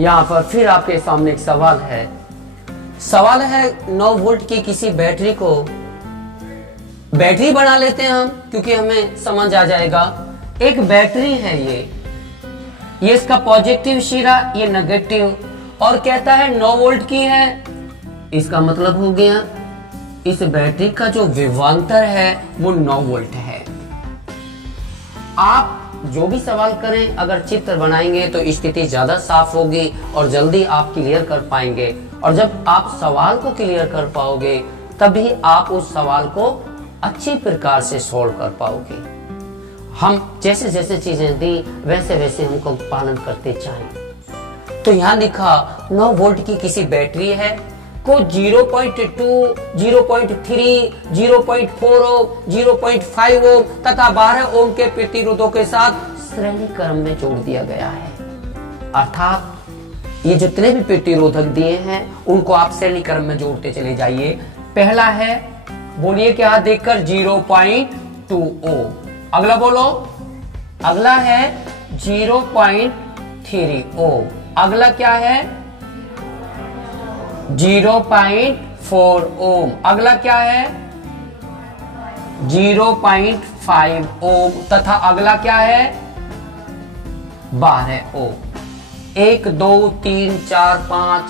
यहाँ पर फिर आपके सामने एक सवाल है। सवाल है 9 वोल्ट की किसी बैटरी को, बैटरी बना लेते हैं हम क्योंकि हमें समझ आ जाएगा। एक बैटरी है ये इसका पॉजिटिव सिरा, ये नेगेटिव, और कहता है 9 वोल्ट की है। इसका मतलब हो गया इस बैटरी का जो विभवांतर है वो 9 वोल्ट है। आप जो भी सवाल करें, अगर चित्र बनाएंगे तो स्थिति ज्यादा साफ होगी और जल्दी आप क्लियर कर पाएंगे। और जब आप सवाल को क्लियर कर पाओगे तभी आप उस सवाल को अच्छी प्रकार से सॉल्व कर पाओगे। हम जैसे जैसे चीजें दी वैसे वैसे हमको पालन करते जाएं। तो यहाँ लिखा 9 वोल्ट की किसी बैटरी है को 0.2, 0.3, 0.4 ओम, 0.5 ओम तथा 12 ओम के प्रतिरोधों के साथ श्रेणी क्रम में जोड़ दिया गया है। अर्थात ये जितने भी प्रतिरोधक दिए हैं उनको आप श्रेणी क्रम में जोड़ते चले जाइए। पहला है, बोलिए क्या देखकर, 0.2 ओम। अगला बोलो, अगला है 0.3 ओम। अगला क्या है, 0.4 ओम। अगला क्या है, 0.5 ओम तथा अगला क्या है, 12 ओम। 1 2 3 4 5,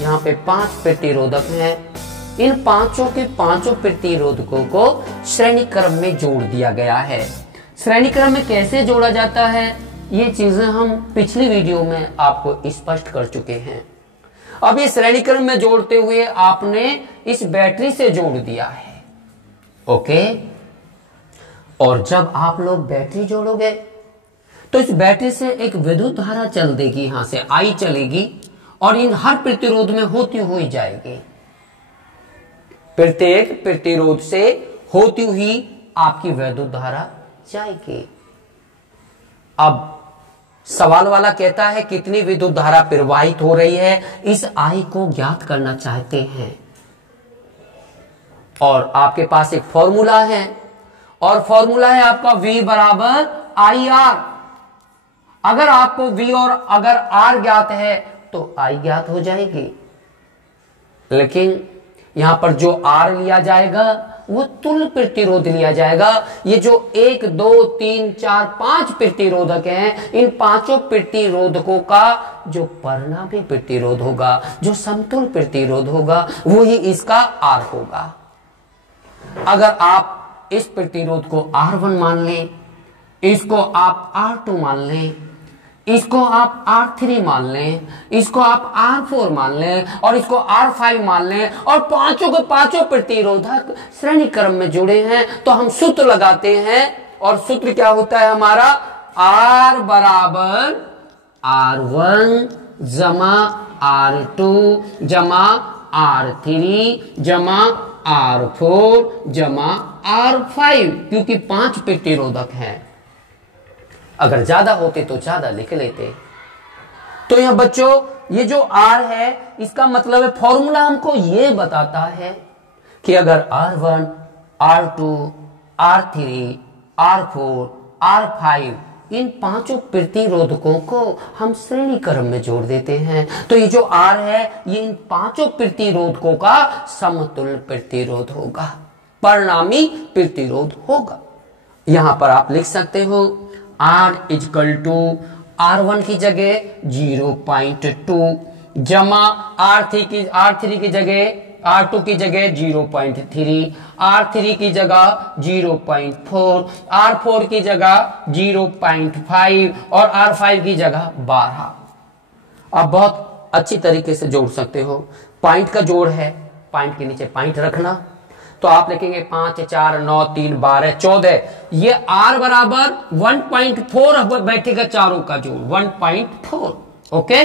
यहाँ पे 5 प्रतिरोधक हैं। इन पांचों के पांचों प्रतिरोधकों को श्रेणी क्रम में जोड़ दिया गया है। श्रेणी क्रम में कैसे जोड़ा जाता है ये चीजें हम पिछली वीडियो में आपको स्पष्ट कर चुके हैं। अब ये श्रेणी क्रम में जोड़ते हुए आपने इस बैटरी से जोड़ दिया है, ओके। और जब आप लोग बैटरी जोड़ोगे तो इस बैटरी से एक विद्युत धारा चल देगी, यहां से आई चलेगी और इन हर प्रतिरोध में होती हुई जाएगी। प्रत्येक प्रतिरोध से होती हुई आपकी विद्युत धारा जाएगी। अब सवाल वाला कहता है कितनी विद्युत धारा प्रवाहित हो रही है, इस आई को ज्ञात करना चाहते हैं। और आपके पास एक फॉर्मूला है और फॉर्मूला है आपका V बराबर IR। अगर आपको V और अगर R ज्ञात है तो I ज्ञात हो जाएगी। लेकिन यहां पर जो R लिया जाएगा वो तुल्य प्रतिरोध लिया जाएगा। ये जो 1 2 3 4 5 प्रतिरोधक हैं, इन पांचों प्रतिरोधकों का जो परिणामी प्रतिरोध होगा, जो समतुल्य प्रतिरोध होगा, वो ही इसका R होगा। अगर आप इस प्रतिरोध को R1 मान लें, इसको आप R2 मान लें, इसको आप R3 मान लें, इसको आप R4 मान लें और इसको R5 मान लें और पांचों के पांचों प्रतिरोधक श्रेणी क्रम में जुड़े हैं, तो हम सूत्र लगाते हैं। और सूत्र क्या होता है हमारा, R बराबर R1 जमा R2 जमा R3 जमा R4 जमा R5, क्योंकि 5 प्रतिरोधक हैं। अगर ज्यादा होते तो ज्यादा लिख लेते। तो यह बच्चों ये जो R है इसका मतलब है, फॉर्मूला हमको ये बताता है कि अगर R1 R2 R3 R4 R5 इन पांचों प्रतिरोधकों को हम श्रेणी क्रम में जोड़ देते हैं तो ये जो R है ये इन पांचों प्रतिरोधकों का समतुल्य प्रतिरोध होगा, परिणामी प्रतिरोध होगा। यहां पर आप लिख सकते हो R इजकल टू R1 की जगह 0.2 जमा R3 की जगह R2 की जगह 0.3, R3 की जगह 0.4, R4 की जगह 0.5 और R5 की जगह 12। आप बहुत अच्छी तरीके से जोड़ सकते हो। पॉइंट का जोड़ है, पॉइंट के नीचे पॉइंट रखना, तो आप लिखेंगे 5 4 9 3 12 14। ये R बराबर 1.4 बैठेगा, चारों का जोड़ 1.4। ओके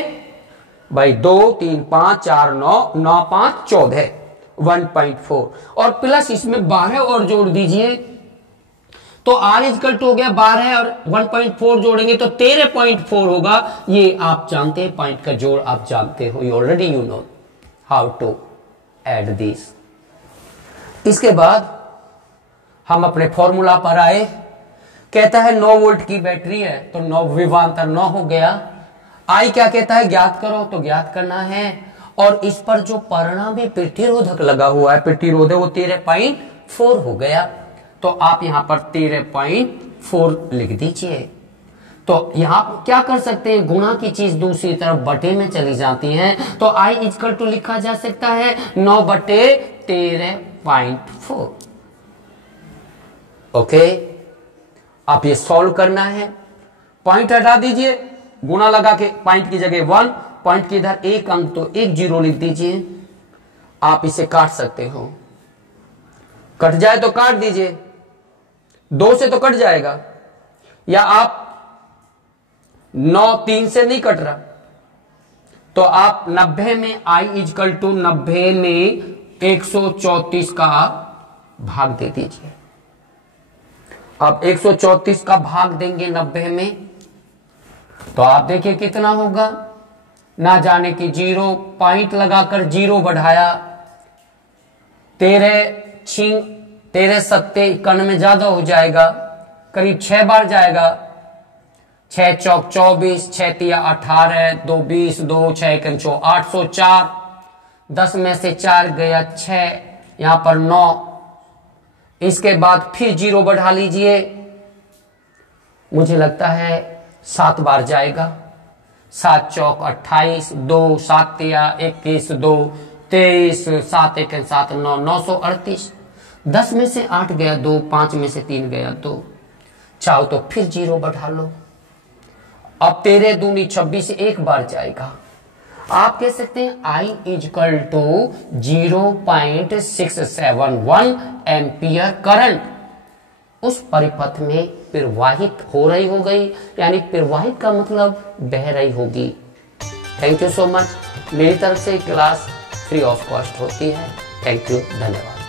भाई, 2 3 5 4 9 9 5 14 1.4 और प्लस इसमें 12 और जोड़ दीजिए तो R इजकल टू हो गया 12 और 1.4 जोड़ेंगे तो 13.4 होगा। ये आप जानते हैं, पॉइंट का जोड़ आप जानते हो, you already you know how to add this. इसके बाद हम अपने फॉर्मूला पर आए। कहता है 9 वोल्ट की बैटरी है तो 9 विभवांतर 9 हो गया। आई क्या कहता है, ज्ञात करो, तो ज्ञात करना है। और इस पर जो परिणामी प्रतिरोधक लगा हुआ है, प्रतिरोधक, वो 13.4 हो गया। तो आप यहां पर 13.4 लिख दीजिए। तो यहां क्या कर सकते हैं, गुणा की चीज दूसरी तरफ बटे में चली जाती है, तो आई इक्वल टू लिखा जा सकता है 9/13.4। ओके, आप ये सॉल्व करना है। पॉइंट हटा दीजिए, गुणा लगा के पॉइंट की जगह 1, पॉइंट की इधर एक अंक, तो 1 0 लिख दीजिए। आप इसे काट सकते हो, कट जाए तो काट दीजिए, 2 से तो कट जाएगा, या आप 9 3 से नहीं कट रहा, तो आप 90 में आई इजकल टू 90 में 134 का भाग दे दीजिए। अब 134 का भाग देंगे 90 में, तो आप देखिए कितना होगा, ना जाने की 0 पॉइंट लगाकर 0 बढ़ाया, 13 सत्ते 91 ज्यादा हो जाएगा, करीब 6 बार जाएगा। 6 चौक 24, 6 तिया 18, 2 20, 2 6 कंचो 804, 10 में से 4 गया 6, यहां पर 9, इसके बाद फिर 0 बढ़ा लीजिए, मुझे लगता है 7 बार जाएगा। 7 चौक 28, 2 7 तिया 21, 2 23, 7 1 7 9, 938, 10 में से 8 गया 2, 5 में से 3 गया 2, चाहो तो फिर 0 बढ़ा लो। अब 13 दूनी 26 एक बार जाएगा। आप कह सकते हैं आई इजकल टू 0.671 एम्पियर करंट उस परिपथ में प्रवाहित हो रही हो गई, यानी प्रवाहित का मतलब बह रही होगी। Thank you so much. मेरी तरफ से क्लास फ्री ऑफ कॉस्ट होती है। थैंक यू, धन्यवाद।